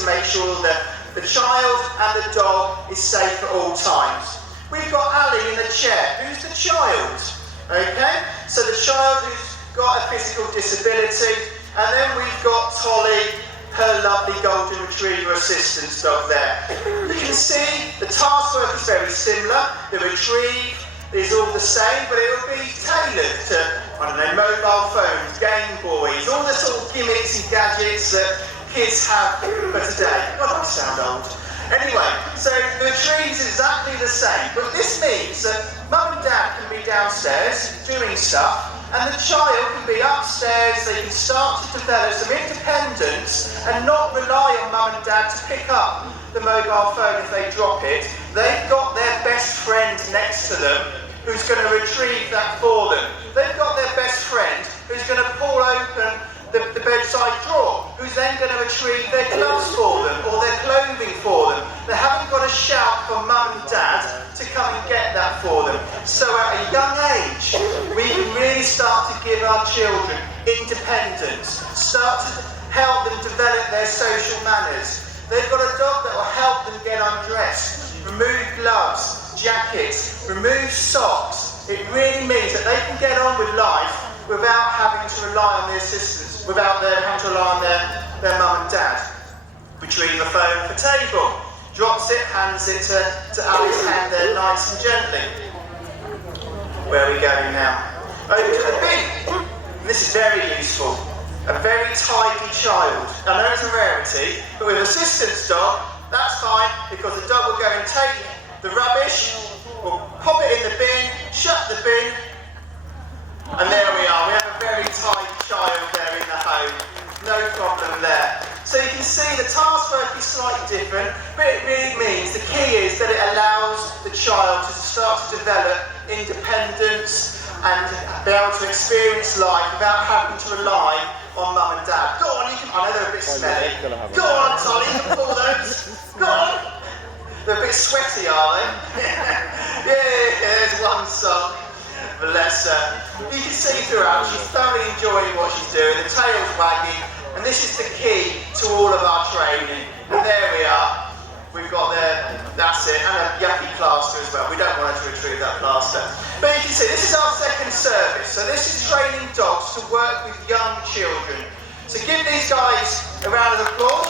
to make sure that the child and the dog is safe at all times. We've got Ali in the chair. Who's the child? Okay, so the child who's got a physical disability, and then we've got Tolly, her lovely golden retriever assistance dog there. You can see the task work is very similar. The retrieve is all the same, but it will be tailored to, I don't know, mobile phones, Game Boys, all the sort of gimmicks and gadgets that kids have for today. God, I sound old. Anyway, so the retrieve is exactly the same, but this means that mum and dad can be downstairs doing stuff, and the child can be upstairs. They can start to develop some independence and not rely on mum and dad to pick up the mobile phone if they drop it. They've got their best friend next to them who's going to retrieve that for them. They've got their best friend who's going to pull open the bedside drawer, who's then going to retrieve their gloves for them or their clothing for them. They haven't got to shout for mum and dad to come and get that for them. So at a young age, we can really start to give our children independence, start to help them develop their social manners. They've got a dog that will help them get undressed, remove gloves, jackets, remove socks. It really means that they can get on with life without having to rely on the assistance, without having to rely on their mum and dad. Retrieve a phone off the table, drops it, hands it to Ali's hand there nice and gently. Where are we going now? Over to the bin. And this is very useful. A very tidy child. I know it's a rarity, but with assistance dog, that's fine, because the dog will go and take the rubbish, will pop it in the bin, shut the bin, and there we are. We have a very tidy child there in the home. No problem there. So you can see the task work is slightly different, but it really means the key is that it allows the child to start to develop independence and be able to experience life without having to rely on mum and dad. Go on, you can, I know they're a bit smelly. Go on, Tolly, you can pull those. Go on. They're a bit sweaty, are they? Yeah, there's one sock. Bless her. You can see throughout, she's thoroughly enjoying what she's doing. The tail's wagging, and this is the key to all of our training. And there we are. We've got that's it, and a yucky plaster as well. We don't want her to retrieve that plaster. But you can see, this is our second service. So this is training dogs to work with young children. So give these guys a round of applause.